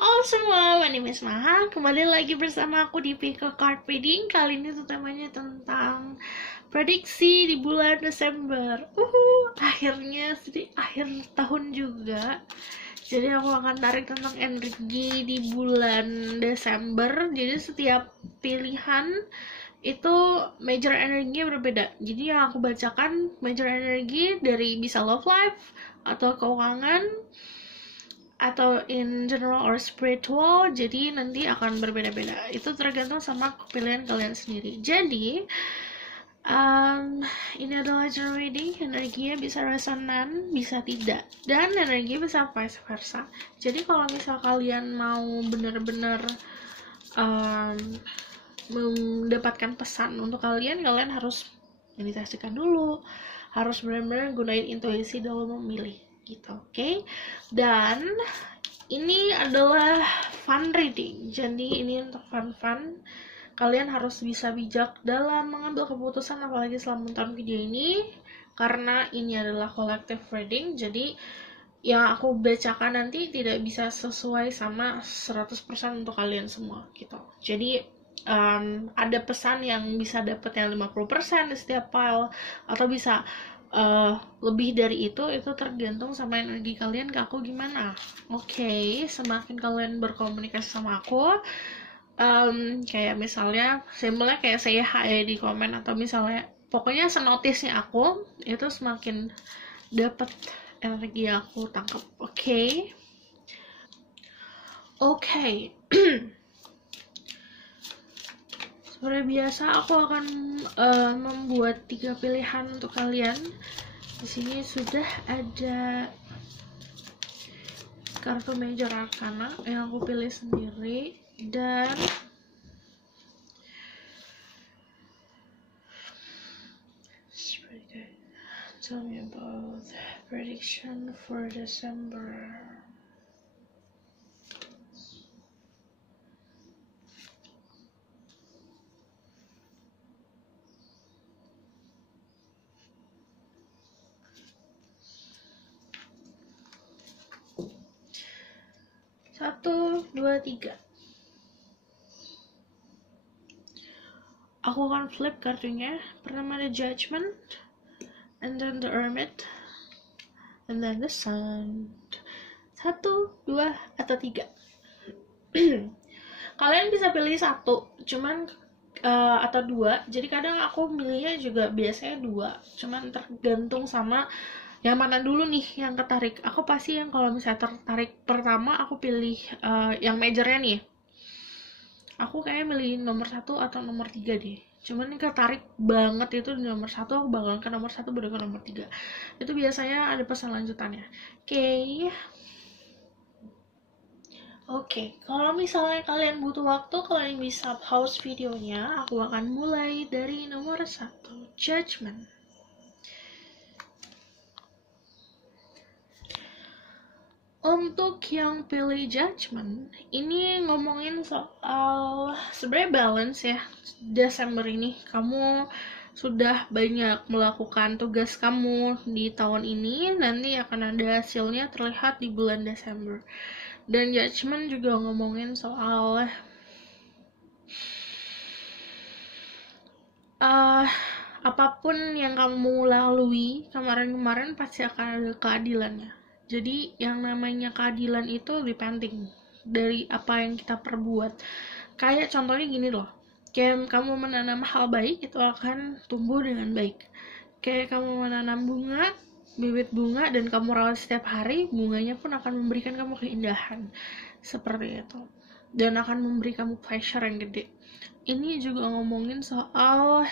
Halo semua, my name is Maha. Kembali lagi bersama aku di Pico Card Reading. Kali ini tuh temanya tentang prediksi di bulan Desember. Akhirnya di akhir tahun juga. Jadi aku akan tarik tentang energi di bulan Desember. Jadi setiap pilihan itu major energinya berbeda. Jadi yang aku bacakan major energi dari bisa love life atau keuangan atau in general or spiritual, jadi nanti akan berbeda-beda. Itu tergantung sama pilihan kalian sendiri. Jadi ini adalah general reading, energinya bisa resonan, bisa tidak, dan energinya bisa vice versa. Jadi kalau misal kalian mau benar-benar mendapatkan pesan untuk kalian harus meditasikan dulu, harus benar-benar gunain intuisi dalam memilih gitu, oke? Dan ini adalah fun reading, jadi ini untuk fun. Kalian harus bisa bijak dalam mengambil keputusan, apalagi setelah menonton video ini, karena ini adalah collective reading. Jadi yang aku bacakan nanti tidak bisa sesuai sama 100% untuk kalian semua gitu. Jadi ada pesan yang bisa dapat yang 50% di setiap file, atau bisa lebih dari itu tergantung sama energi kalian ke aku gimana. Oke, semakin kalian berkomunikasi sama aku, kayak misalnya simpelnya kayak saya hi di komen, atau misalnya pokoknya senotisnya aku itu semakin dapat energi yang aku tangkap. Oke. Seperti biasa, aku akan membuat 3 pilihan untuk kalian. Di sini sudah ada kartu Major Arcana yang aku pilih sendiri, dan tell me about prediction for December. Satu, dua, tiga. Aku akan flip kartunya. Pertama ada Judgment, and then the Hermit, and then the Sun. 1, 2, atau 3. Kalian bisa pilih 1, cuman atau 2. Jadi kadang aku milihnya juga biasanya 2, cuman tergantung sama yang mana dulu nih yang ketarik. Aku pasti yang kalau misalnya tertarik pertama, aku pilih yang majornya nih. Aku kayaknya milih nomor 1 atau nomor 3 deh. Cuman yang ketarik banget itu di nomor 1, aku bakalan ke nomor 1 baru ke nomor 3. Itu biasanya ada pesan lanjutannya. Oke, kalau misalnya kalian butuh waktu, kalian bisa pause videonya. Aku akan mulai dari nomor 1, Judgment. Untuk yang pilih Judgment, ini ngomongin soal sebenarnya balance ya. Desember ini kamu sudah banyak melakukan tugas kamu di tahun ini, nanti akan ada hasilnya terlihat di bulan Desember. Dan Judgment juga ngomongin soal apapun yang kamu lalui kemarin-kemarin pasti akan ada keadilannya. Jadi yang namanya keadilan itu lebih penting dari apa yang kita perbuat. Kayak contohnya gini loh, kayak kamu menanam hal baik, itu akan tumbuh dengan baik. Kayak kamu menanam bunga, bibit bunga, dan kamu rawat setiap hari, bunganya pun akan memberikan kamu keindahan. Seperti itu. Dan akan memberi kamu pleasure yang gede. Ini juga ngomongin soal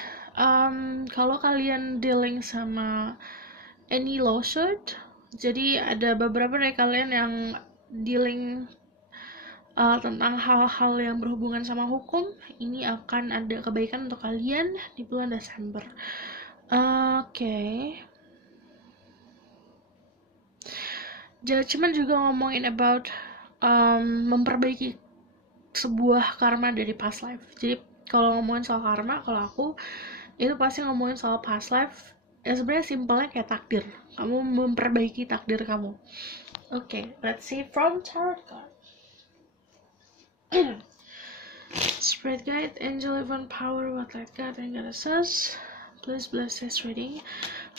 kalau kalian dealing sama any lawsuit, jadi ada beberapa dari kalian yang dealing tentang hal-hal yang berhubungan sama hukum, ini akan ada kebaikan untuk kalian di bulan Desember. Oke. Judgment juga ngomongin about memperbaiki sebuah karma dari past life. Jadi kalau ngomongin soal karma, kalau aku itu pasti ngomongin soal past life. Ya sebenarnya simpelnya kayak takdir. Kamu memperbaiki takdir kamu. Oke, let's see from tarot card. Spirit guide, angel, even power, what light God and goddesses, please bless this reading.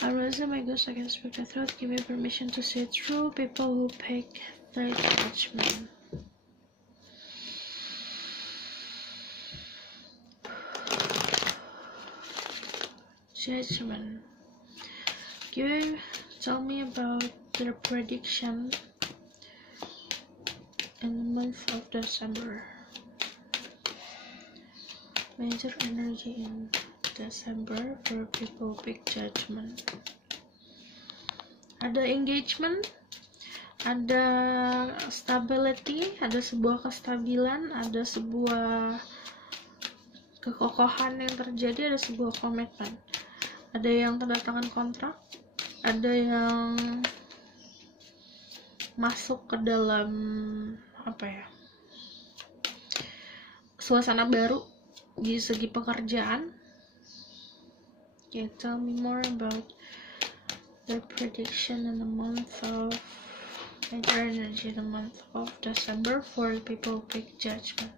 I raise my ghost, I can speak the truth. Give me permission to see through people who pick the judgment. Judgment. Tell me about their prediction in the month of December. Major energy in December for people big judgment. Ada engagement, ada stability, ada sebuah kestabilan, ada sebuah kekokohan yang terjadi, ada sebuah komitmen. Ada yang tanda tangan kontrak, ada yang masuk ke dalam suasana baru di segi pekerjaan. Okay, tell me more about the prediction in the month of major energy, the month of December for people big judgment.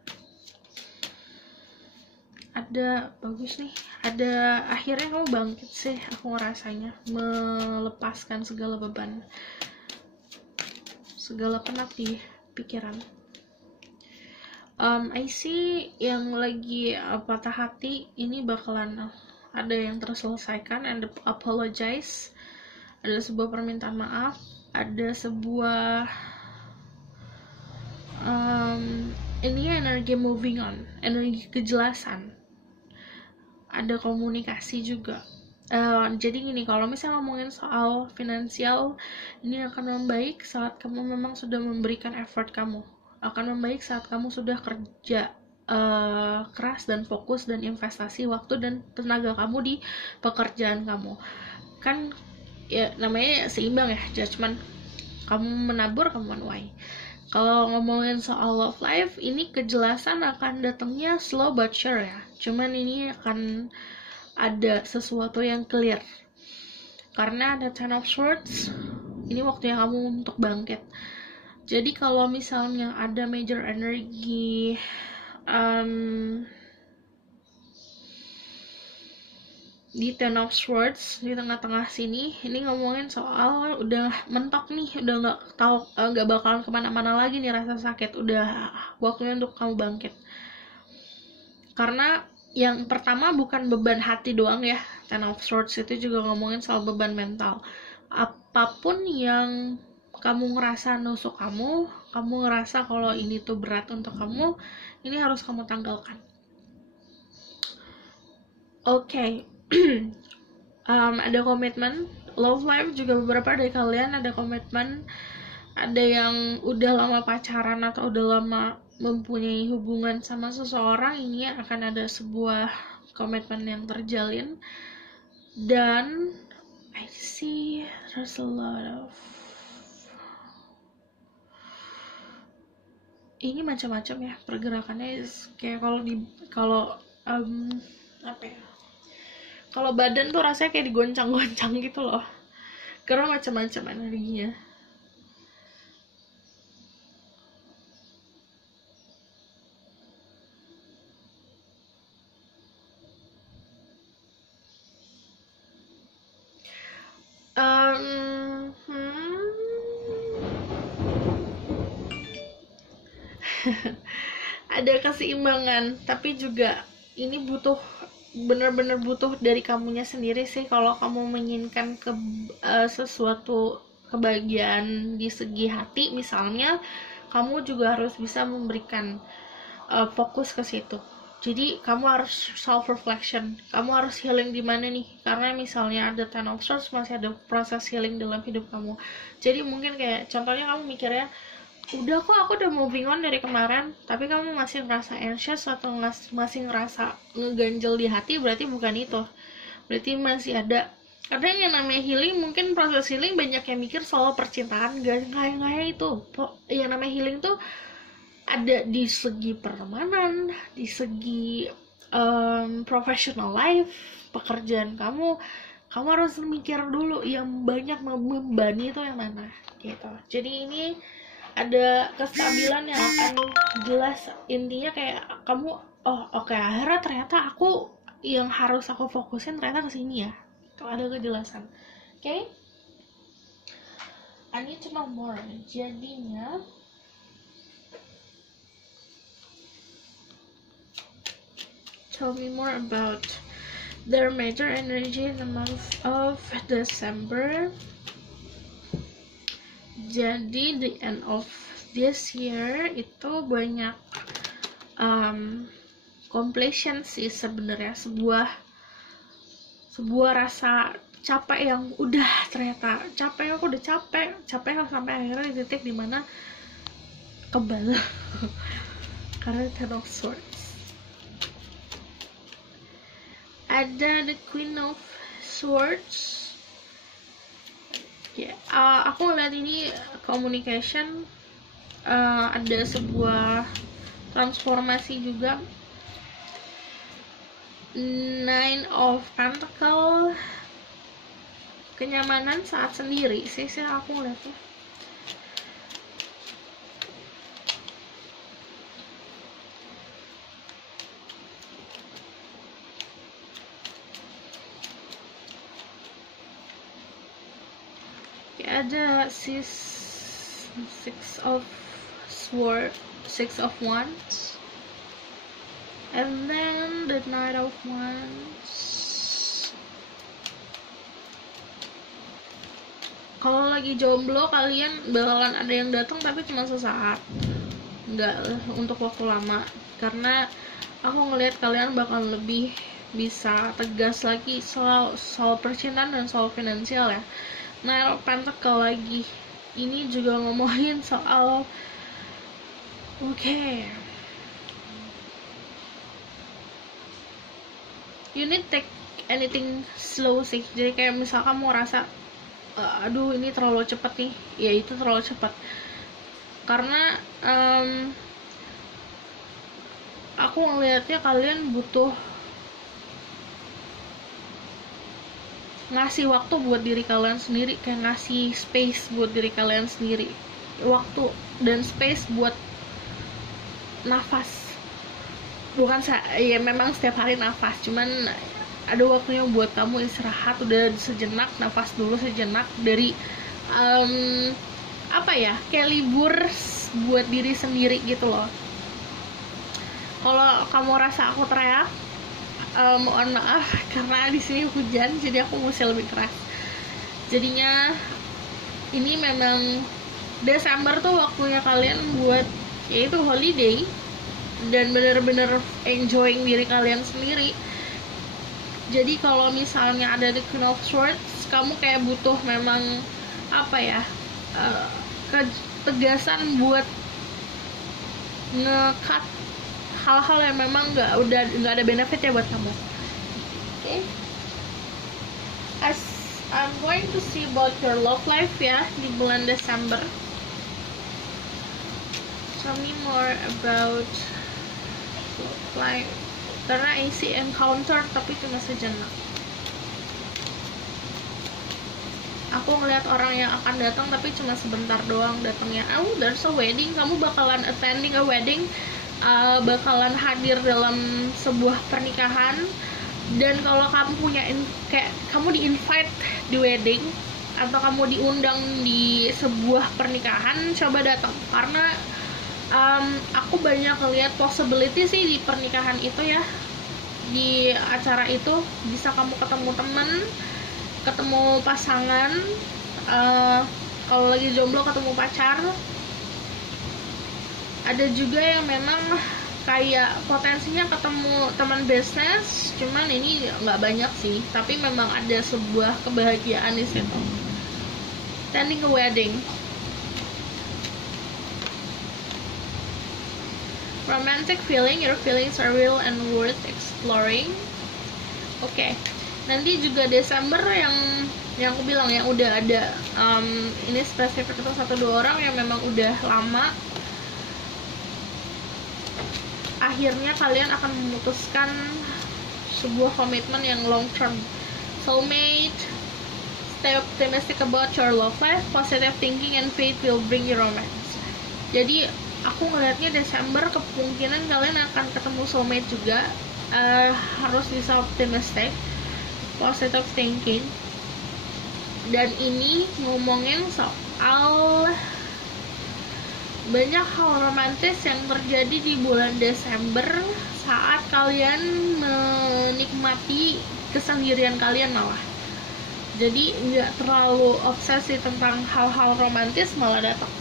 Ada bagus nih, ada akhirnya kamu bangkit sih, aku ngerasanya melepaskan segala beban, segala penat di pikiran. I see yang lagi patah hati ini bakalan ada yang terselesaikan and apologize, ada sebuah permintaan maaf, ada sebuah ini energi moving on, energi kejelasan, ada komunikasi juga. Jadi gini, kalau misalnya ngomongin soal finansial, ini akan membaik saat kamu memang sudah memberikan effort kamu, akan membaik saat kamu sudah kerja keras dan fokus dan investasi waktu dan tenaga kamu di pekerjaan kamu. Kan ya namanya seimbang ya, judgment, kamu menabur, kamu menuai. Kalau ngomongin soal love life, ini kejelasan akan datangnya slow but sure ya. Cuman ini akan ada sesuatu yang clear. Karena ada Ten of Swords, ini waktunya kamu untuk bangkit. Jadi kalau misalnya ada major energi di Ten of Swords di tengah-tengah sini, ini ngomongin soal udah mentok nih, udah nggak bakalan kemana-mana lagi nih rasa sakit, udah waktunya untuk kamu bangkit. Karena yang pertama bukan beban hati doang ya, Ten of Swords itu juga ngomongin soal beban mental. Apapun yang kamu ngerasa nusuk kamu ngerasa kalau ini tuh berat untuk kamu, ini harus kamu tanggalkan. Oke. Ada komitmen love life juga, beberapa dari kalian ada komitmen, ada yang udah lama pacaran atau udah lama mempunyai hubungan sama seseorang, ini akan ada sebuah komitmen yang terjalin. Dan I see there's a lot of ini macam-macam ya pergerakannya, kayak kalau badan tuh rasanya kayak digoncang-goncang gitu loh, karena macam-macam energinya. Ada keseimbangan, tapi juga ini bener-bener butuh dari kamunya sendiri sih. Kalau kamu menginginkan sesuatu kebahagiaan di segi hati misalnya, kamu juga harus bisa memberikan fokus ke situ. Jadi kamu harus self reflection, kamu harus healing di mana nih, karena misalnya ada Ten of Swords, masih ada proses healing dalam hidup kamu. Jadi mungkin kayak contohnya kamu mikirnya udah kok, aku udah moving on dari kemarin, tapi kamu masih ngerasa anxious atau masih ngerasa ngeganjel di hati, berarti bukan itu, berarti masih ada. Karena yang namanya healing, mungkin proses healing banyak yang mikir soal percintaan, gak itu. Yang namanya healing tuh ada di segi pertemanan, di segi professional life, pekerjaan kamu harus mikir dulu yang banyak membebani itu yang mana gitu. Jadi ini ada kestabilan yang akan jelas, intinya kayak kamu oh oke, akhirnya ternyata aku yang harus aku fokusin ternyata kesini ya, itu ada kejelasan. Oke, I need to know more. Jadinya tell me more about their major energy in the month of December. Jadi the end of this year itu banyak completion sih sebenarnya, sebuah rasa capek yang udah ternyata capek, aku udah capek sampai akhirnya di titik dimana kebal karena Ten of Swords. Ada the Queen of Swords. Ya, aku ngeliat ini communication, ada sebuah transformasi juga. Nine of Pentacle, kenyamanan saat sendiri sih aku ngeliatnya. Ada Six of Swords, Six of Wands, and then the Knight of Wands. Kalau lagi jomblo kalian bakalan ada yang datang tapi cuma sesaat, nggak untuk waktu lama, karena aku ngelihat kalian bakal lebih bisa tegas lagi soal percintaan dan soal finansial ya. Knight of Pentacle lagi, ini juga ngomongin soal you need take anything slow sih. Jadi kayak misalkan mau rasa aduh ini terlalu cepat nih, ya itu terlalu cepat, karena aku ngelihatnya kalian butuh ngasih waktu buat diri kalian sendiri, kayak ngasih space buat diri kalian sendiri, waktu dan space buat nafas. Bukan ya memang setiap hari nafas, cuman ada waktunya buat kamu istirahat, udah sejenak, nafas dulu sejenak dari apa ya, kayak libur buat diri sendiri gitu loh. Kalau kamu rasa aku teriak, mohon maaf karena di sini hujan jadi aku mesti lebih keras. Jadinya ini memang Desember tuh waktunya kalian buat yaitu holiday dan bener-bener enjoying diri kalian sendiri. Jadi kalau misalnya ada the Queen of Swords, kamu kayak butuh memang apa ya, ketegasan buat nge-cut hal-hal yang memang nggak ada benefitnya buat kamu. Okay. As I'm going to see about your love life ya di bulan Desember. Tell me more about love life. Karena isi encounter tapi cuma sejenak. Aku ngeliat orang yang akan datang tapi cuma sebentar doang datangnya. Oh, there's a wedding. Kamu bakalan attending a wedding. Bakalan hadir dalam sebuah pernikahan, dan kalau kamu punya kayak kamu di-invite di wedding atau kamu diundang di sebuah pernikahan, coba datang, karena aku banyak ngeliat possibility sih di pernikahan itu ya. Di acara itu bisa kamu ketemu temen, ketemu pasangan, kalau lagi jomblo ketemu pacar. Ada juga yang memang kayak potensinya ketemu teman bisnis, cuman ini nggak banyak sih, tapi memang ada sebuah kebahagiaan di situ. Attending a wedding. Romantic feeling, your feelings are real and worth exploring. Oke. Nanti juga Desember yang aku bilang ya, udah ada ini spesifik itu 1-2 orang yang memang udah lama. Akhirnya kalian akan memutuskan sebuah komitmen yang long term. Soulmate. Stay optimistic about your love life. Positive thinking and faith will bring you romance. Jadi aku ngelihatnya Desember kemungkinan kalian akan ketemu soulmate juga. Harus bisa optimistic, positive thinking. Dan ini ngomongin soal banyak hal romantis yang terjadi di bulan Desember saat kalian menikmati kesendirian kalian malah. Jadi nggak terlalu obsesi tentang hal-hal romantis, malah datang.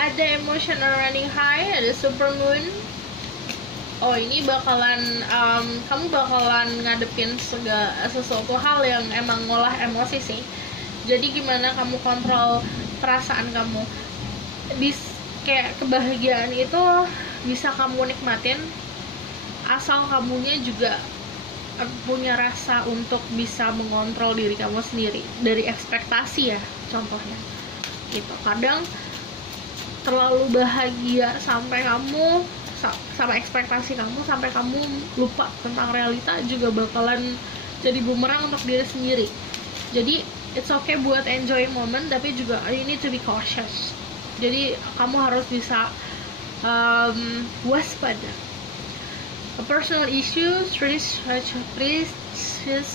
Ada emotional running high, ada supermoon. Oh, ini bakalan kamu bakalan ngadepin sesuatu hal yang emang ngolah emosi sih. Jadi gimana kamu kontrol perasaan kamu. Kayak kebahagiaan itu bisa kamu nikmatin asal kamunya juga punya rasa untuk bisa mengontrol diri kamu sendiri dari ekspektasi ya, contohnya gitu. Kadang terlalu bahagia sampai kamu sama ekspektasi kamu sampai kamu lupa tentang realita juga bakalan jadi bumerang untuk diri sendiri. Jadi it's okay buat enjoy moment, tapi juga you need to be cautious. Jadi kamu harus bisa waspada. A personal issues reaches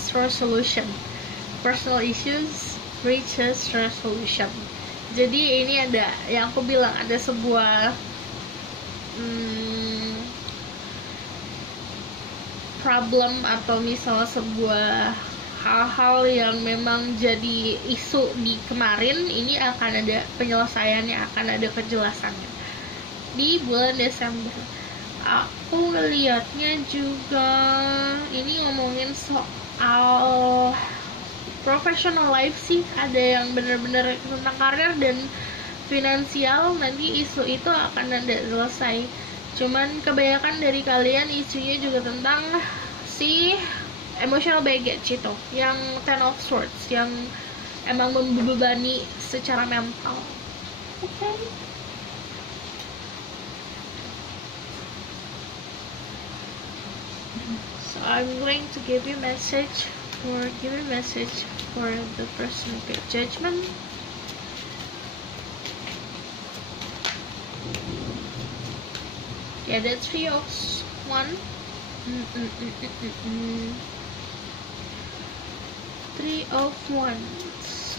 resolution. Personal issues reaches resolution. Jadi ini ada yang aku bilang, ada sebuah problem atau misalnya sebuah hal-hal yang memang jadi isu di kemarin, ini akan ada penyelesaiannya, akan ada kejelasannya di bulan Desember. Aku ngeliatnya juga ini ngomongin soal professional life sih, ada yang bener-bener tentang karir dan finansial. Nanti isu itu akan ada selesai. Cuman kebanyakan dari kalian isunya juga tentang si emotional baggage itu, yang Ten of Swords, yang emang membebani secara mental. Okay. So I'm going to give you message for the person who gave judgment. Yeah, that's 3 of 1. 3 of Wands.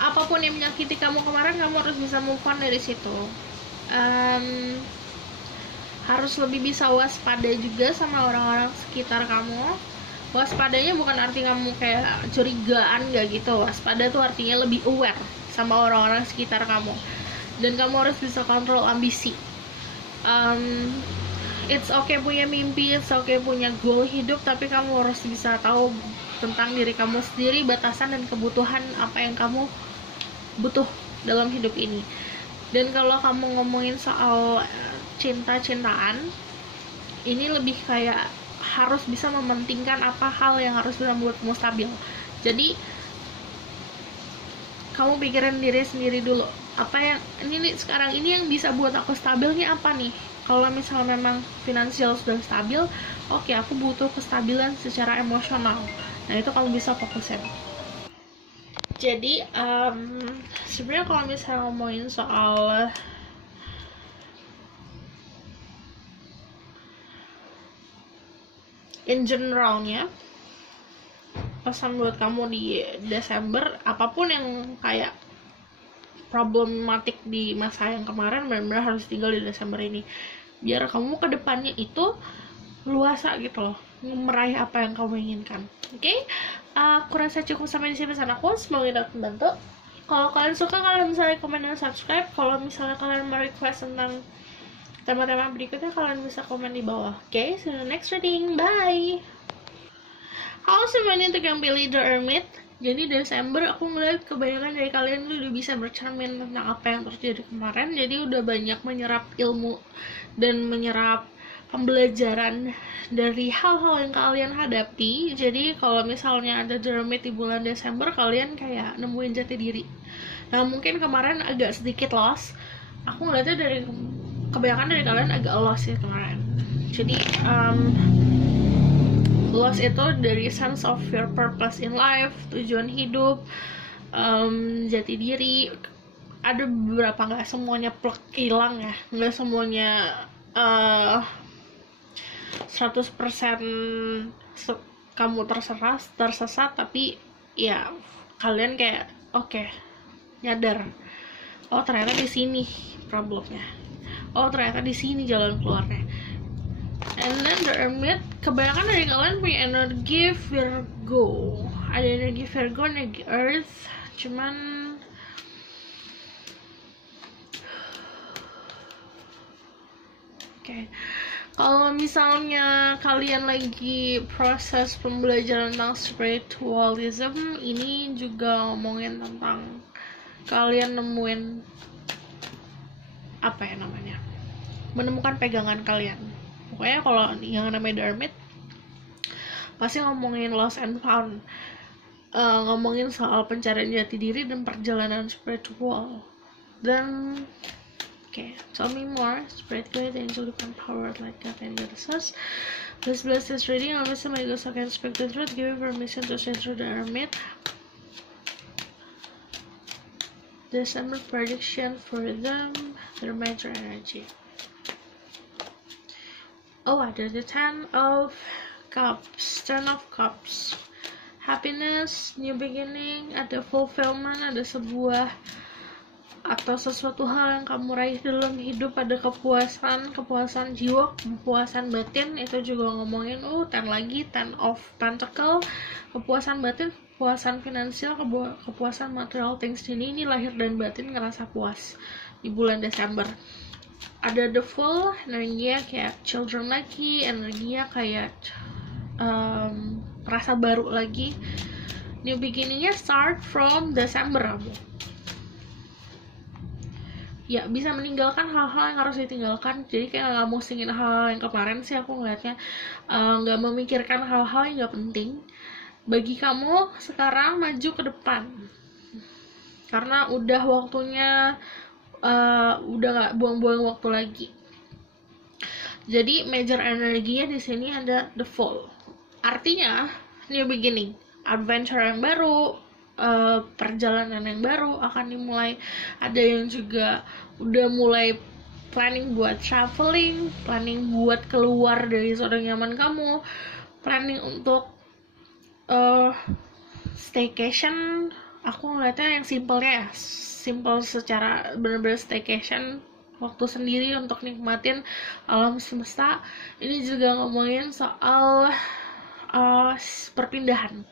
Apapun yang menyakiti kamu kemarin, kamu harus bisa move on dari situ. Harus lebih bisa waspada juga sama orang-orang sekitar kamu. Waspadanya bukan arti kamu kayak curigaan, gak gitu. Waspada tuh artinya lebih aware sama orang-orang sekitar kamu. Dan kamu harus bisa kontrol ambisi. It's okay punya mimpi, it's okay punya goal hidup, tapi kamu harus bisa tahu tentang diri kamu sendiri, batasan dan kebutuhan apa yang kamu butuh dalam hidup ini. Dan kalau kamu ngomongin soal cinta-cintaan, ini lebih kayak harus bisa mementingkan apa hal yang harus bisa membuatmu stabil. Jadi kamu pikirin diri sendiri dulu, apa yang ini sekarang ini yang bisa buat aku stabil nih apa nih. Kalau misalnya memang finansial sudah stabil, oke, aku butuh kestabilan secara emosional. Nah, itu kamu bisa fokusin. Jadi sebenarnya kalau misalnya ngomongin soal in generalnya, pesan buat kamu di Desember, apapun yang kayak problematik di masa yang kemarin, benar-benar harus tinggal di Desember ini, biar kamu ke depannya itu luasa gitu loh, meraih apa yang kamu inginkan. Oke? Aku rasa cukup sampai di sini pesan aku, semoga dapat membantu. Kalau kalian suka, kalian misalnya komen dan subscribe. Kalau misalnya kalian mau request tentang tema-tema berikutnya, kalian bisa komen di bawah. Oke, see you in the next reading. Bye! Halo semuanya, untuk yang pilih The Hermit, Jadi Desember aku ngeliat kebanyakan dari kalian tuh udah bisa bercermin tentang apa yang terjadi kemarin. Jadi udah banyak menyerap ilmu dan menyerap pembelajaran dari hal-hal yang kalian hadapi. Jadi kalau misalnya ada Dermit di bulan Desember, kalian kayak nemuin jati diri. Nah mungkin kemarin agak sedikit lost. Aku ngeliatnya dari kebanyakan dari kalian agak lost ya kemarin. Jadi loss itu dari sense of your purpose in life, tujuan hidup, jati diri. Ada beberapa, nggak semuanya plek hilang ya, nggak semuanya 100% kamu tersesat, tapi ya kalian kayak oke, nyadar, oh ternyata di sini problemnya, oh ternyata di sini jalan keluarnya. And then the Hermit, kebanyakan dari kalian punya energi Virgo. Ada energi Virgo, energi Earth. Cuman kalau misalnya kalian lagi proses pembelajaran tentang spiritualism, ini juga ngomongin tentang kalian nemuin apa ya namanya, menemukan pegangan kalian. Pokoknya kalau yang namanya Hermit pasti ngomongin lost and found, ngomongin soal pencarian jati diri dan perjalanan spiritual. Dan tell me more. Spirit guide, angel, divine power, like God and goddesses. Please bless this reading. I'll listen my ghost, I can speak the truth. Give me permission to say through the Hermit. December prediction for them, their major energy. Oh, ada the Ten of Cups. Happiness, new beginning, ada fulfillment, ada sebuah atau sesuatu hal yang kamu raih dalam hidup, ada kepuasan jiwa, kepuasan batin. Itu juga ngomongin Ten of Pentacle, kepuasan batin, kepuasan finansial, kepuasan material things. Ini lahir dan batin ngerasa puas di bulan Desember. Ada the Fool, energinya kayak children lagi, energinya kayak rasa baru lagi, new beginningnya start from December. Kamu ya bisa meninggalkan hal-hal yang harus ditinggalkan. Jadi kayak nggak musingin hal-hal yang kemarin sih aku ngeliatnya, nggak memikirkan hal-hal yang nggak penting bagi kamu sekarang, maju ke depan karena udah waktunya, udah nggak buang-buang waktu lagi. Jadi major energinya di sini ada the Fool, artinya new beginning, adventure yang baru, perjalanan yang baru akan dimulai. Ada yang juga udah mulai planning buat traveling, planning buat keluar dari zona nyaman kamu, planning untuk staycation. Aku ngeliatnya yang simple secara bener-bener staycation, waktu sendiri untuk nikmatin alam semesta. Ini juga ngomongin soal perpindahan.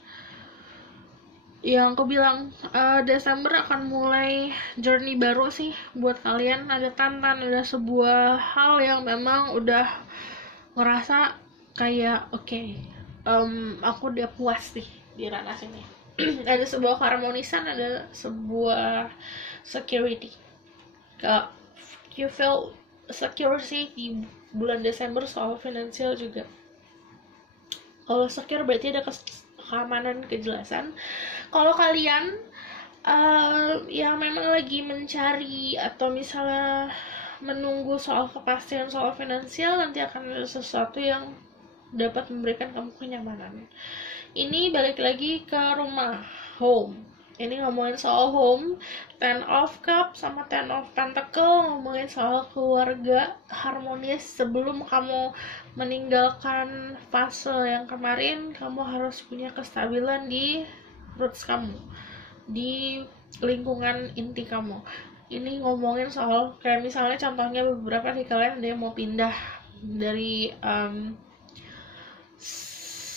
Yang aku bilang, Desember akan mulai journey baru sih buat kalian. Ada ada sebuah hal yang memang udah ngerasa kayak aku udah puas nih di ranah sini. Ada sebuah keharmonisan, ada sebuah security. You feel secure sih di bulan Desember. Soal finansial juga, kalau secure berarti ada keamanan, kejelasan. Kalau kalian yang memang lagi mencari atau misalnya menunggu soal kepastian soal finansial, nanti akan ada sesuatu yang dapat memberikan kamu kenyamanan. Ini balik lagi ke rumah, home. Ini ngomongin soal home. Ten of Cups sama Ten of Pentacle ngomongin soal keluarga harmonis. Sebelum kamu meninggalkan fase yang kemarin, kamu harus punya kestabilan di roots kamu, di lingkungan inti kamu. Ini ngomongin soal kayak misalnya contohnya beberapa di kalian ada yang mau pindah dari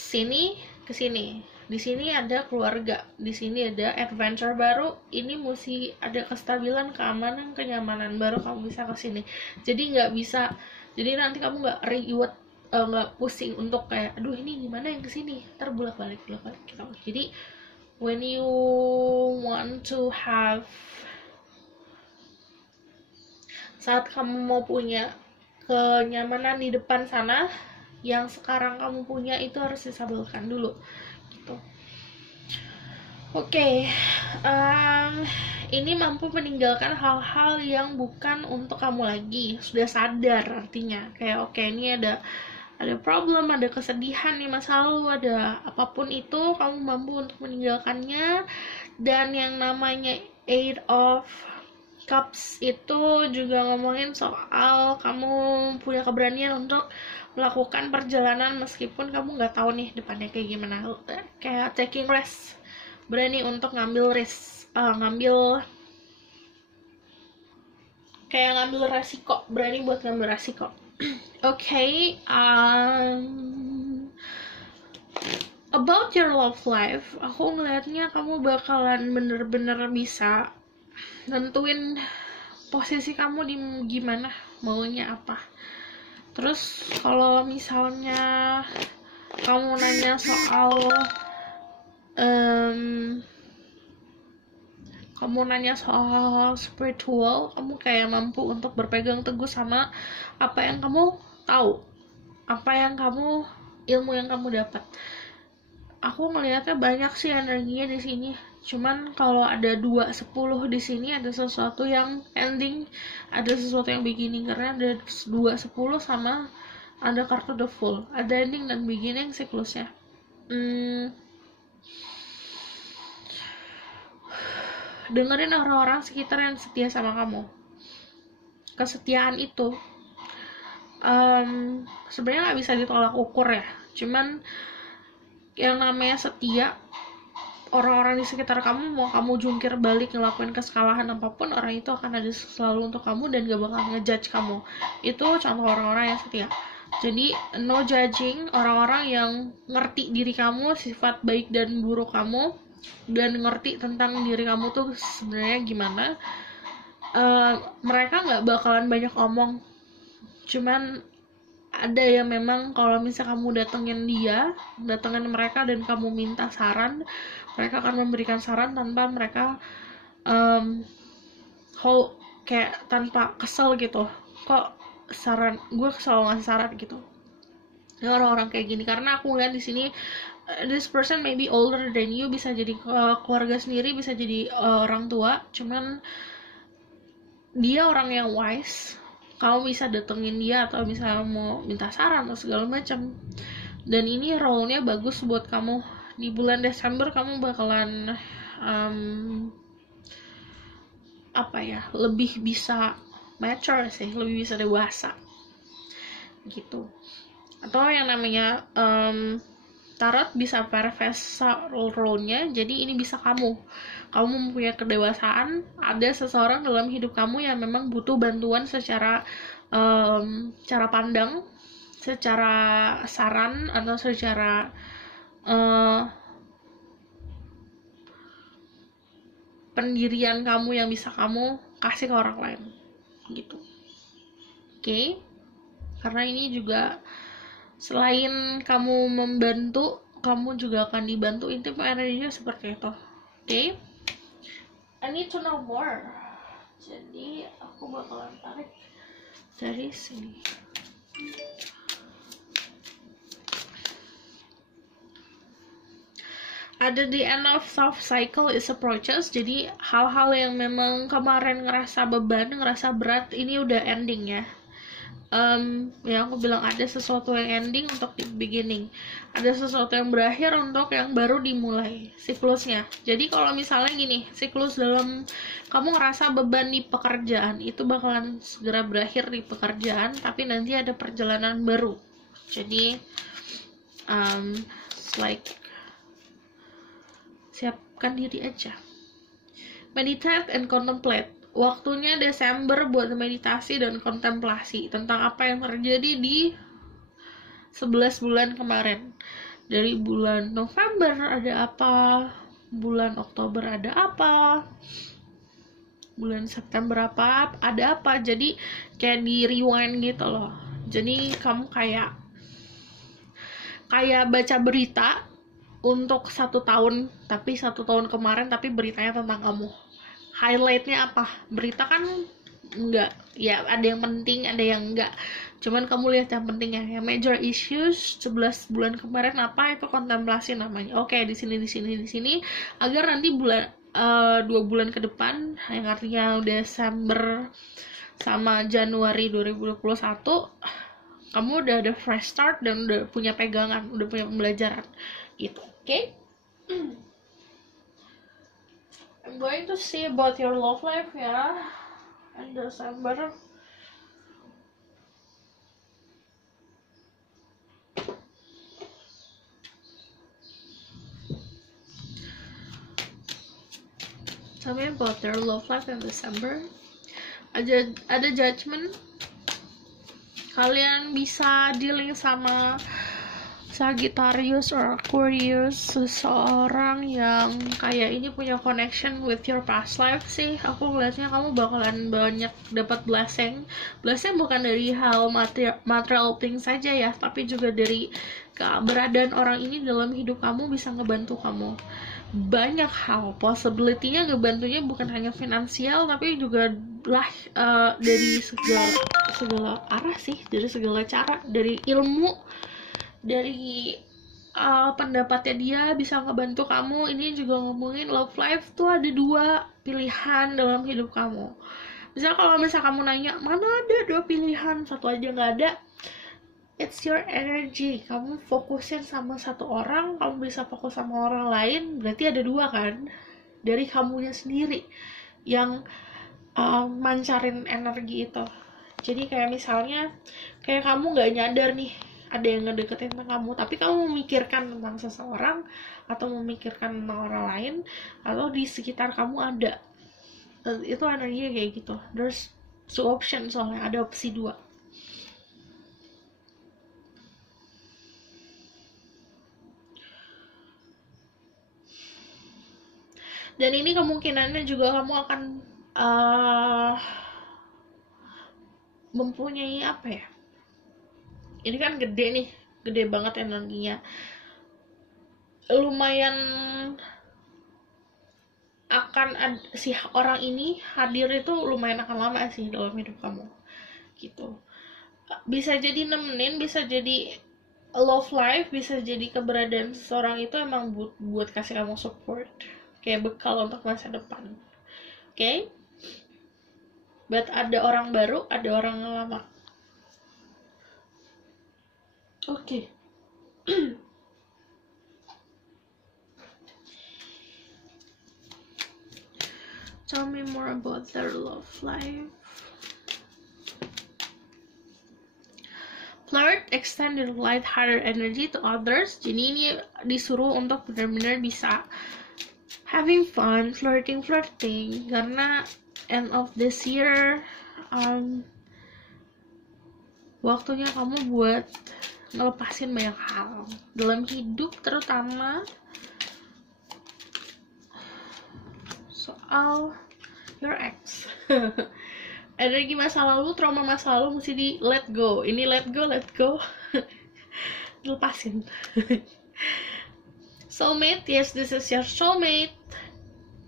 sini ke sini. Di sini ada keluarga, di sini ada adventure baru. Ini mesti ada kestabilan, keamanan, kenyamanan, baru kamu bisa ke sini. Jadi nanti kamu nggak ribet, nggak pusing untuk kayak aduh ini gimana yang ke sini, ntar bolak balik gitu. Jadi when you want to have, saat kamu mau punya kenyamanan di depan sana, yang sekarang kamu punya itu harus disabarkan dulu gitu. Oke, ini mampu meninggalkan hal-hal yang bukan untuk kamu lagi, sudah sadar artinya kayak oke, ini ada problem, ada kesedihan nih masa lalu, ada apapun itu, kamu mampu untuk meninggalkannya. Dan yang namanya Eight of Cups itu juga ngomongin soal kamu punya keberanian untuk melakukan perjalanan meskipun kamu nggak tahu nih depannya kayak gimana, kayak taking risk, berani untuk ngambil risk, ngambil resiko, berani buat ngambil resiko. Okay, about your love life, aku ngelihatnya kamu bakalan bener-bener bisa nentuin posisi kamu di gimana, maunya apa. Terus kalau misalnya kamu nanya soal spiritual, kamu kayak mampu untuk berpegang teguh sama apa yang kamu tahu, ilmu yang kamu dapat. Aku ngelihatnya banyak sih energinya di sini. Cuman kalau ada 2-10 di sini, ada sesuatu yang ending, ada sesuatu yang beginning, karena ada 2-10 sama ada kartu the Fool, ada ending dan beginning siklusnya. Dengerin orang-orang sekitar yang setia sama kamu. Kesetiaan itu sebenarnya nggak bisa ditolak ukur ya. Cuman yang namanya setia, orang-orang di sekitar kamu, mau kamu jungkir balik ngelakuin kesalahan apapun, orang itu akan ada selalu untuk kamu dan gak bakal ngejudge kamu. Itu contoh orang-orang yang setia. Jadi no judging, orang-orang yang ngerti diri kamu, sifat baik dan buruk kamu, dan ngerti tentang diri kamu tuh sebenarnya gimana. Mereka nggak bakalan banyak omong, cuman ada yang memang kalau misalnya kamu datengin mereka dan kamu minta saran, mereka akan memberikan saran tanpa mereka kayak tanpa kesel gitu, kok saran gue selalu ngasih saran gitu. Ini orang-orang kayak gini, karena aku lihat di sini this person maybe older than you, bisa jadi keluarga sendiri, bisa jadi orang tua, cuman dia orang yang wise. Kamu bisa datengin dia atau misalnya mau minta saran atau segala macam. Dan ini role-nya bagus buat kamu. Di bulan Desember kamu bakalan lebih bisa mature sih, lebih bisa dewasa gitu. Atau yang namanya tarot bisa reverse role-nya, jadi ini bisa kamu mempunyai kedewasaan. Ada seseorang dalam hidup kamu yang memang butuh bantuan secara cara pandang, secara saran, atau secara pendirian kamu yang bisa kamu kasih ke orang lain gitu. Oke? Karena ini juga selain kamu membantu, kamu juga akan dibantu. Intinya energinya seperti itu. Oke? I need to know more. Jadi aku bakalan tarik dari sini. Ada the end of soft cycle is approaches. Jadi hal-hal yang memang kemarin ngerasa beban, ngerasa berat, ini udah ending ya. Yang aku bilang, ada sesuatu yang ending untuk di beginning, ada sesuatu yang berakhir untuk yang baru dimulai siklusnya. Jadi kalau misalnya gini, siklus dalam kamu ngerasa beban di pekerjaan, itu bakalan segera berakhir di pekerjaan, tapi nanti ada perjalanan baru. Jadi like siapkan diri aja. Meditate and contemplate. Waktunya Desember buat meditasi dan kontemplasi tentang apa yang terjadi di 11 bulan kemarin. Dari bulan November ada apa, bulan Oktober ada apa, bulan September ada apa. Jadi kayak di rewind gitu loh. Jadi kamu kayak baca berita untuk 1 tahun, tapi 1 tahun kemarin tapi beritanya tentang kamu. Highlightnya apa? Berita kan enggak, ya ada yang penting, ada yang enggak. Cuman kamu lihat yang pentingnya, yang major issues 11 bulan kemarin apa, itu kontemplasi namanya. Oke, di sini agar nanti 2 bulan ke depan, yang artinya Desember sama Januari 2021, kamu udah ada fresh start dan udah punya pegangan, udah punya pembelajaran gitu. Oke? I'm going to see about your love life ya in December. Tell me about their love life in December. Ada judgment. Kalian bisa dealing sama Sagittarius or Aquarius, seseorang yang kayak ini punya connection with your past life sih. Aku ngeliatnya kamu bakalan banyak dapat blessing bukan dari hal material things saja ya, tapi juga dari keberadaan orang ini dalam hidup kamu bisa ngebantu kamu banyak hal. Possibility-nya ngebantunya bukan hanya finansial, tapi juga lah dari segala arah sih, dari segala cara, dari ilmu, dari pendapatnya dia bisa ngebantu kamu. Ini juga ngomongin love life tuh ada 2 pilihan dalam hidup kamu. Misal kalau kamu nanya, mana ada 2 pilihan, 1 aja nggak ada. It's your energy. Kamu fokusin sama 1 orang, kamu bisa fokus sama orang lain, berarti ada 2 kan, dari kamunya sendiri yang mancarin energi itu. Jadi kayak misalnya, kayak kamu nggak nyadar nih ada yang ngedeketin tentang kamu, tapi kamu memikirkan tentang seseorang atau memikirkan tentang orang lain, atau di sekitar kamu ada, itu energinya kayak gitu. There's 2 options, soalnya ada opsi 2. Dan ini kemungkinannya juga kamu akan mempunyai apa ya, ini kan gede banget energinya, lumayan akan si orang ini hadir itu lumayan akan lama sih dalam hidup kamu gitu. Bisa jadi nemenin, bisa jadi love life, bisa jadi keberadaan seseorang itu emang buat kasih kamu support, kayak bekal untuk masa depan. Oke? But ada orang baru, ada orang lama. Oke. Tell me more about their love life. Flirt, extend your light-hearted energy to others. Jadi ini disuruh untuk benar-benar bisa having fun, flirting, karena end of this year, waktunya kamu buat ngelepasin banyak hal dalam hidup, terutama soal your ex. Energi masa lalu, trauma masa lalu mesti di let go. Ini let go lepasin. Soulmate, yes, this is your soulmate.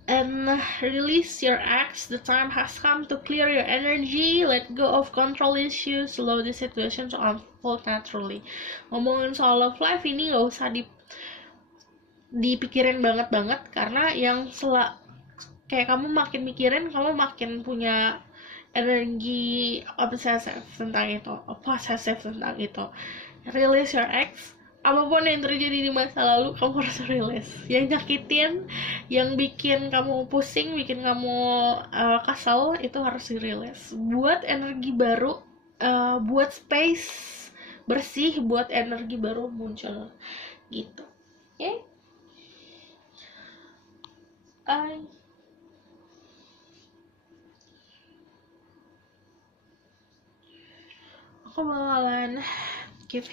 And release your ex. The time has come to clear your energy, let go of control issues, allow the situation to unfold naturally. Ngomongin soal love life ini gak usah dipikirin banget, karena yang kayak kamu makin mikirin, kamu makin punya energi obsesif tentang itu, posesif tentang itu. Release your ex. Apapun yang terjadi di masa lalu, kamu harus rilis. Yang nyakitin, yang bikin kamu pusing, bikin kamu kesal, itu harus dirilis. Buat energi baru, buat space bersih, buat energi baru muncul. Gitu. Oke? Aku bakalan give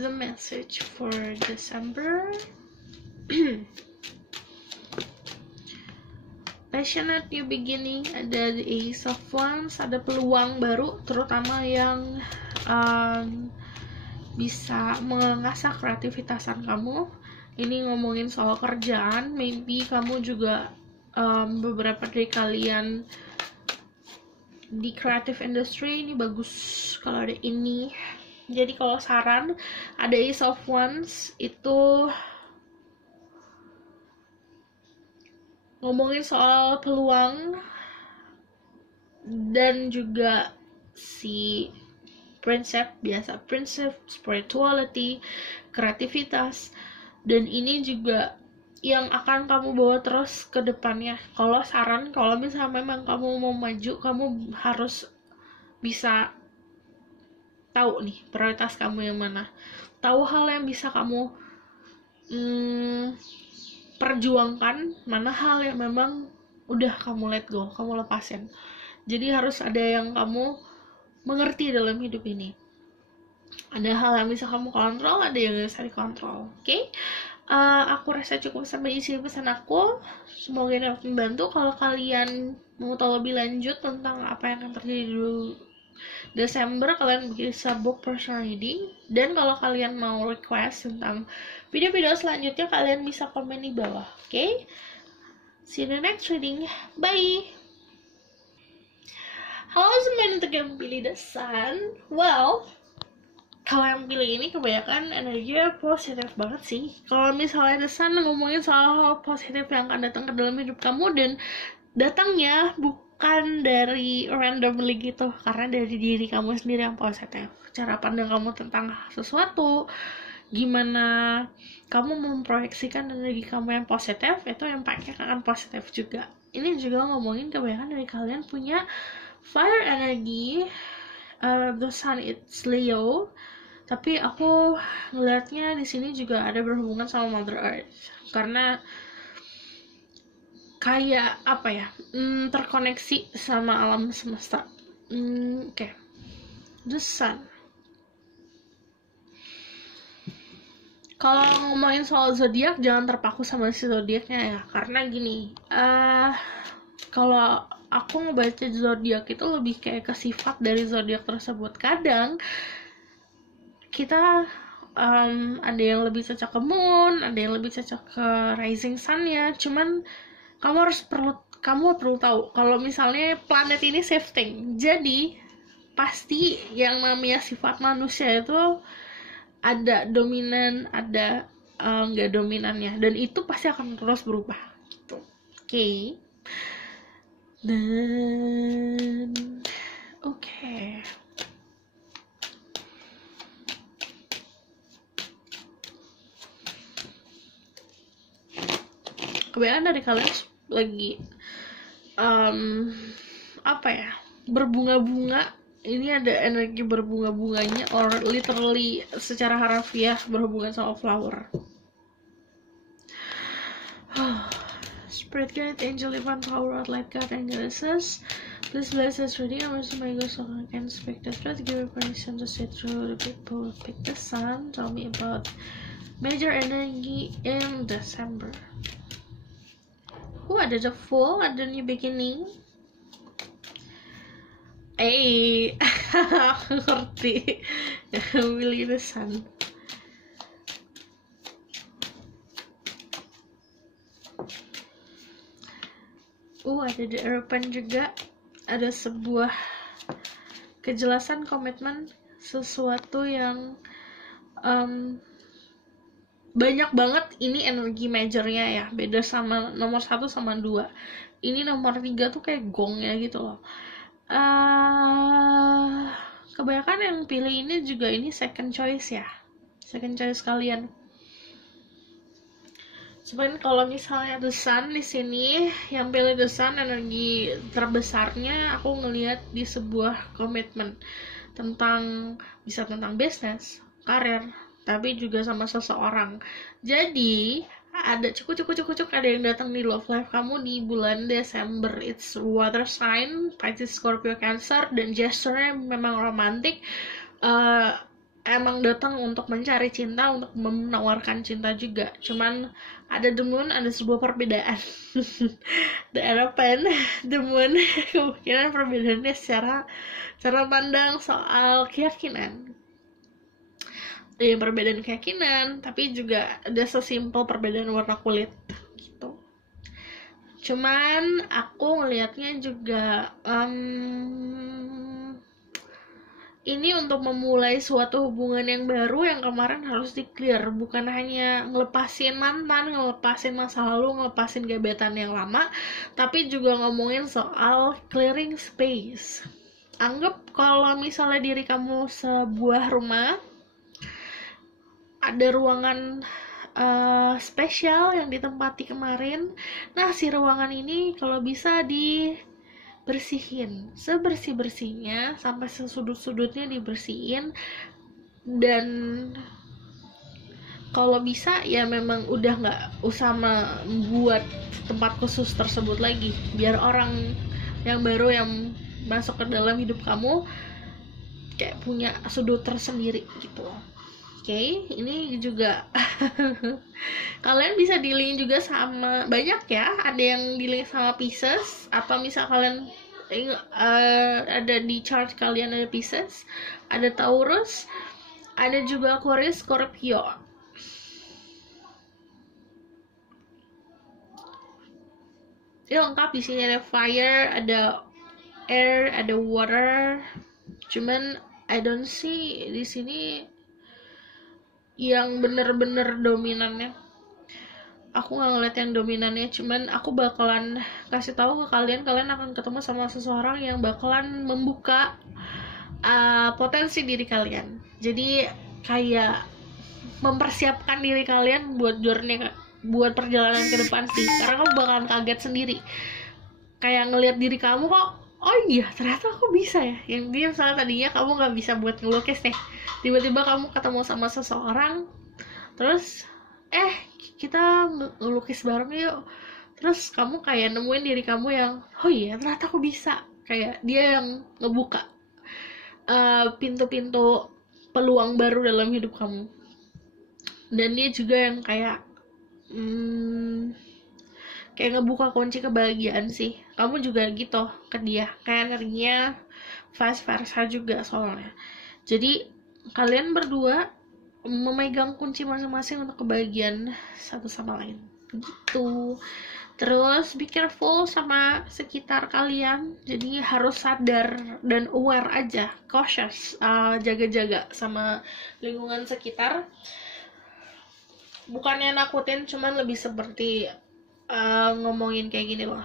the message for December. Passionate new beginning, ada the Ace of Wands, ada peluang baru, terutama yang bisa mengasah kreativitasan kamu. Ini ngomongin soal kerjaan, maybe kamu juga beberapa dari kalian di creative industry ini bagus kalau ada ini. Jadi kalau saran, ada Ace of Wands itu ngomongin soal peluang, dan juga si prinsip biasa, prinsip spirituality, kreativitas, dan ini juga yang akan kamu bawa terus ke depannya. Kalau saran, kalau misalnya memang kamu mau maju, kamu harus bisa tahu nih prioritas kamu yang mana, tahu hal yang bisa kamu perjuangkan, mana hal yang memang udah kamu let go, kamu lepasin. Jadi harus ada yang kamu mengerti dalam hidup ini. Ada hal yang bisa kamu kontrol, ada yang bisa dikontrol. Oke? Aku rasa cukup sampai isi pesan aku. Semoga ini dapat membantu. Kalau kalian mau tahu lebih lanjut tentang apa yang akan terjadi di Desember, kalian bisa book personal reading. Dan kalau kalian mau request tentang video-video selanjutnya, kalian bisa komen di bawah. Oke? See you in the next reading. Bye! Halo semuanya, untuk yang pilih The Sun. Well, kalau yang pilih ini kebanyakan energinya positif banget sih. Kalau misalnya The Sun ngomongin soal hal positif yang akan datang ke dalam hidup kamu, dan datangnya bukan dari randomly gitu, karena dari diri kamu sendiri yang positif. Cara pandang kamu tentang sesuatu, gimana kamu memproyeksikan energi kamu yang positif, itu yang pakai akan positif juga. Ini juga ngomongin kebanyakan dari kalian punya fire energy. The Sun it's Leo, tapi aku ngelihatnya di sini juga ada berhubungan sama Mother Earth, karena kayak apa ya, terkoneksi sama alam semesta. Oke. The Sun. Kalau ngomongin soal zodiak, jangan terpaku sama si zodiaknya ya, karena gini, kalau aku ngebaca zodiak itu lebih kayak ke sifat dari zodiak tersebut. Kadang kita ada yang lebih cocok ke moon, ada yang lebih cocok ke rising sun-nya. Cuman kamu perlu tahu kalau misalnya planet ini shifting. Jadi pasti yang namanya sifat manusia itu ada dominan, ada nggak dominannya, dan itu pasti akan terus berubah gitu. Oke. Dan oke. Kebanyakan dari kalian lagi apa ya, berbunga-bunga. Ini ada energi berbunga-bunganya, or literally secara harfiah berhubungan sama flower. Spirit guide, angel, divine power, light God, and goddesses, please bless this reading. I'm also my God, so I can speak the truth. Give me permission to say through the people who pick the Sun. Tell me about major energy in December. Ada the Fool, ada new beginning. Aku ngerti. Pilih The Sun. Ada The Earthman juga. Ada sebuah kejelasan, komitmen, sesuatu yang banyak banget. Ini energi majornya ya, beda sama nomor 1 sama 2. Ini nomor 3 tuh kayak gongnya gitu loh. Kebanyakan yang pilih ini juga ini second choice ya, second choice kalian. Sebenarnya kalau misalnya The Sun di sini, yang pilih The Sun, energi terbesarnya aku ngelihat di sebuah komitmen bisa tentang bisnis, karir, tapi juga sama seseorang. Jadi ada cukup ada yang datang di love life kamu di bulan Desember. It's water sign, Pisces, Scorpio, Cancer, dan gesture-nya memang romantis. Emang datang untuk mencari cinta, untuk menawarkan cinta juga. Cuman ada the moon, ada sebuah perbedaan. The Earthman, the moon, kemungkinan perbedaannya secara pandang soal keyakinan. ada yang perbedaan keyakinan, tapi juga ada sesimpel perbedaan warna kulit gitu. Cuman aku ngelihatnya juga ini untuk memulai suatu hubungan yang baru yang kemarin harus di-clear, bukan hanya ngelepasin mantan, ngelepasin masa lalu, ngelepasin gebetan yang lama, tapi juga ngomongin soal clearing space. Anggap kalau misalnya diri kamu sebuah rumah, ada ruangan spesial yang ditempati kemarin. Nah, si ruangan ini kalau bisa dibersihin sebersih-bersihnya, sampai sesudut-sudutnya dibersihin. Dan kalau bisa ya memang udah nggak usah membuat tempat khusus tersebut lagi, biar orang yang baru yang masuk ke dalam hidup kamu kayak punya sudut tersendiri gitu. Oke, ini juga kalian bisa di-link juga sama banyak ya, ada yang di-link sama Pisces, atau misal kalian ada di chart kalian ada Pisces, ada Taurus, ada juga Aquarius, Scorpio. Ini lengkap, di sini ada fire, ada air, ada water. Cuman I don't see di sini yang bener-bener dominannya. Aku nggak ngeliat yang dominannya, cuman aku bakalan kasih tahu ke kalian akan ketemu sama seseorang yang bakalan membuka potensi diri kalian. Jadi kayak mempersiapkan diri kalian buat journey, buat perjalanan ke depan sih, karena kamu bakalan kaget sendiri, kayak ngelihat diri kamu kok, oh iya ternyata aku bisa ya, yang dia misalnya tadinya kamu nggak bisa buat ngelukis nih, tiba-tiba kamu ketemu sama seseorang, terus kita ngelukis bareng yuk, terus kamu kayak nemuin diri kamu yang, oh iya ternyata aku bisa, kayak dia yang ngebuka pintu-pintu peluang baru dalam hidup kamu. Dan dia juga yang kayak ngebuka kunci kebahagiaan sih. Kamu juga gitu ke dia, kayak energinya vice versa juga soalnya. Jadi kalian berdua memegang kunci masing-masing untuk kebahagiaan satu sama lain gitu. Terus be careful sama sekitar kalian, jadi harus sadar dan aware aja, cautious, jaga-jaga sama lingkungan sekitar. Bukannya nakutin, cuman lebih seperti ngomongin kayak gini loh.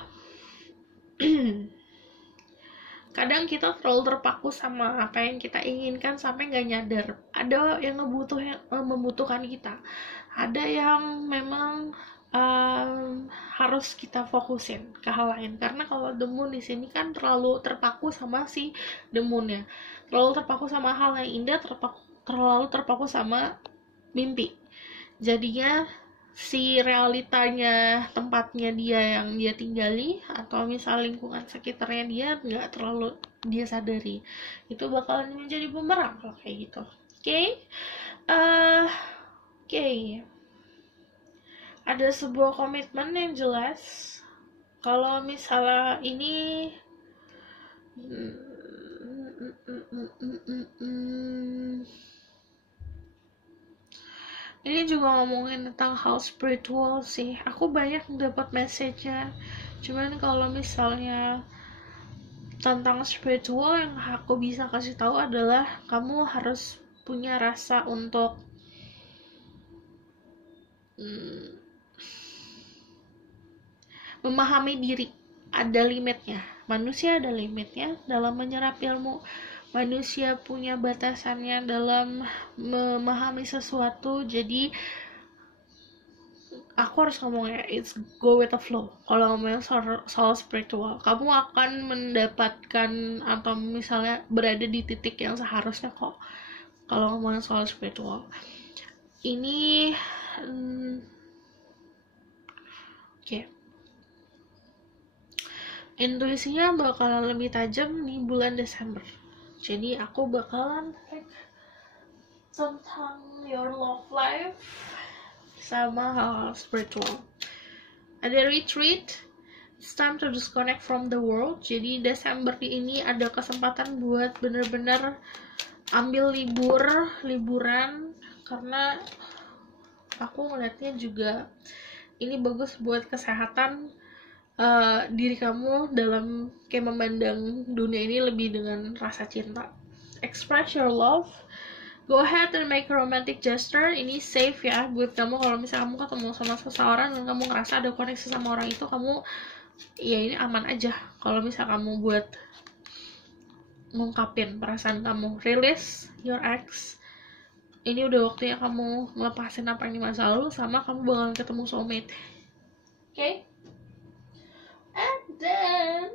Kadang kita terlalu terpaku sama apa yang kita inginkan sampai nggak nyadar. Ada yang membutuhkan kita, ada yang memang harus kita fokusin ke hal lain. Karena kalau the moon di sini kan terlalu terpaku sama si the moonnya, terlalu terpaku sama hal yang indah, terlalu terpaku sama mimpi. Jadinya si realitanya, tempatnya dia yang dia tinggali, atau misal lingkungan sekitarnya dia nggak terlalu dia sadari, itu bakalan menjadi bumerang kalau kayak gitu. Oke. Ada sebuah komitmen yang jelas. Kalau misalnya ini ini juga ngomongin tentang hal spiritual sih. Aku banyak dapat message-nya. Cuman kalau misalnya tentang spiritual yang aku bisa kasih tahu adalah kamu harus punya rasa untuk memahami diri. Ada limitnya. Manusia ada limitnya dalam menyerap ilmu. Manusia punya batasannya dalam memahami sesuatu. Jadi aku harus ngomongnya, it's go with the flow. Kalau ngomongin soal spiritual, kamu akan mendapatkan atau misalnya berada di titik yang seharusnya kok. Kalau ngomongin soal spiritual ini oke. Intuisinya bakalan lebih tajam di bulan Desember. Jadi aku bakalan tentang your love life sama hal spiritual. Ada retreat, it's time to disconnect from the world. Jadi Desember ini ada kesempatan buat bener-bener ambil liburan karena aku ngeliatnya juga ini bagus buat kesehatan diri kamu dalam kayak memandang dunia ini lebih dengan rasa cinta. Express your love. Go ahead and make a romantic gesture. Ini safe ya buat kamu kalau misalnya kamu ketemu sama seseorang dan kamu ngerasa ada koneksi sama orang itu, kamu ya ini aman aja kalau misalnya kamu buat ngungkapin perasaan kamu. Release your ex. Ini udah waktunya kamu ngelepasin apa yang di masa lalu, sama kamu bakalan ketemu soulmate. Okay? And then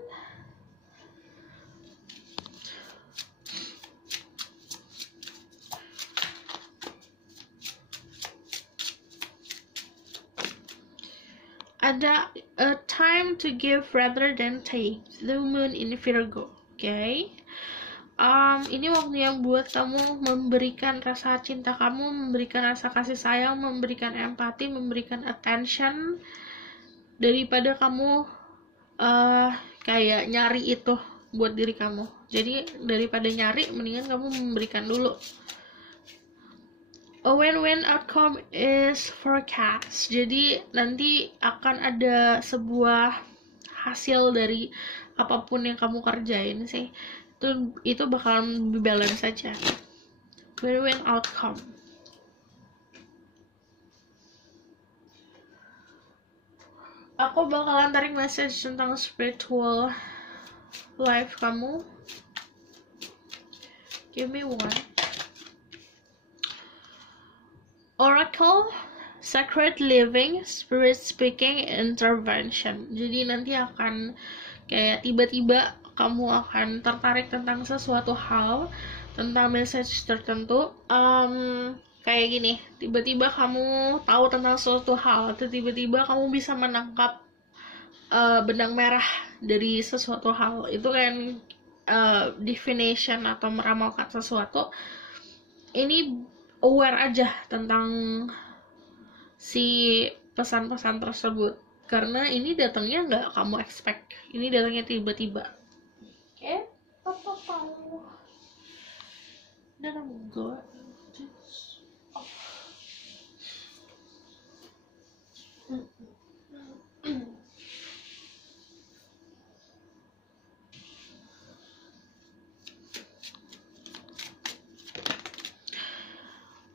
ada a time to give rather than take, the moon in Virgo. Okay? Ini waktu yang buat kamu memberikan rasa cinta kamu, memberikan rasa kasih sayang, memberikan empati, memberikan attention, daripada kamu kayak nyari itu buat diri kamu. Jadi daripada nyari, mendingan kamu memberikan dulu. A win-win outcome is forecast. Jadi nanti akan ada sebuah hasil dari apapun yang kamu kerjain sih. Itu bakalan balance saja. Win-win outcome. Aku bakalan tarik message tentang spiritual life kamu. Give me one. Oracle, sacred living, spirit speaking, intervention. Jadi nanti akan kayak tiba-tiba kamu akan tertarik tentang sesuatu hal, tentang message tertentu. Kayak gini, tiba-tiba kamu tahu tentang sesuatu hal, atau tiba-tiba kamu bisa menangkap benang merah dari sesuatu hal. Itu kan definition atau meramalkan sesuatu. Ini aware aja tentang si pesan-pesan tersebut, karena ini datangnya nggak kamu expect, ini datangnya tiba-tiba. Okay? Then I'm good.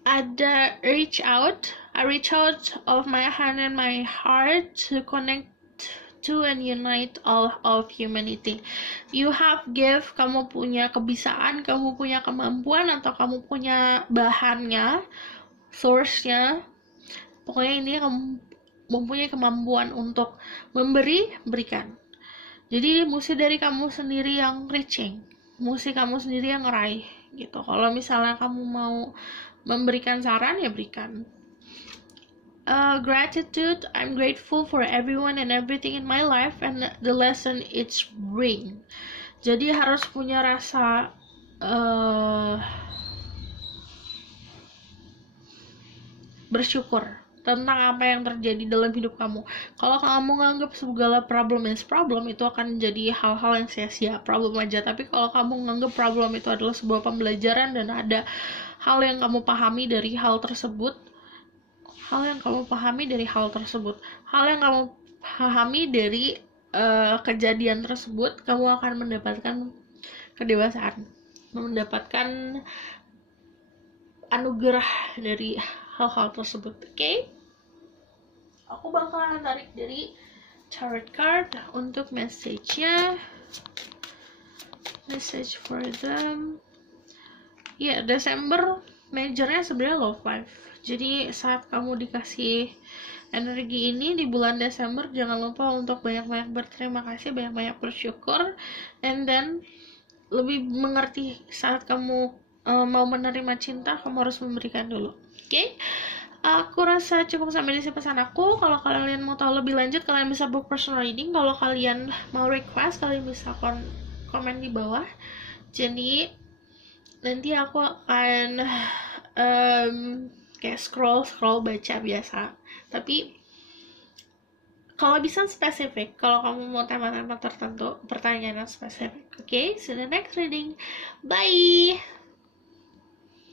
Ada reach out. I reach out of my hand and my heart to connect to and unite all of humanity. You have gift, kamu punya kebisaan, kamu punya kemampuan, atau kamu punya bahannya, source-nya. Pokoknya ini kamu mempunyai kemampuan untuk memberi, berikan. Jadi mesti dari kamu sendiri yang reaching, mesti kamu sendiri yang ngeraih gitu. Kalau misalnya kamu mau memberikan saran, ya berikan. Gratitude, I'm grateful for everyone and everything in my life and the lesson it's bring. Jadi harus punya rasa bersyukur tentang apa yang terjadi dalam hidup kamu. Kalau kamu nganggap segala problem is problem, itu akan jadi hal-hal yang sia-sia, problem aja. Tapi kalau kamu nganggap problem itu adalah sebuah pembelajaran dan ada hal yang kamu pahami dari hal tersebut, hal yang kamu pahami dari kejadian tersebut, kamu akan mendapatkan kedewasaan, mendapatkan anugerah dari hal-hal tersebut. Okay? Aku bakalan tarik dari tarot card untuk message-nya. Message for them. Ya, Desember majornya sebenarnya love life. Jadi saat kamu dikasih energi ini di bulan Desember, jangan lupa untuk banyak-banyak berterima kasih, banyak-banyak bersyukur, and then lebih mengerti saat kamu mau menerima cinta, kamu harus memberikan dulu. Okay? Aku rasa cukup sampai di sini pesan aku. Kalau kalian mau tahu lebih lanjut, kalian bisa book personal reading. Kalau kalian mau request, kalian bisa komen di bawah. Jadi nanti aku akan kayak scroll baca biasa. Tapi kalau bisa spesifik, kalau kamu mau tema-tema tertentu, pertanyaan yang spesifik. Okay, see you in the next reading. Bye.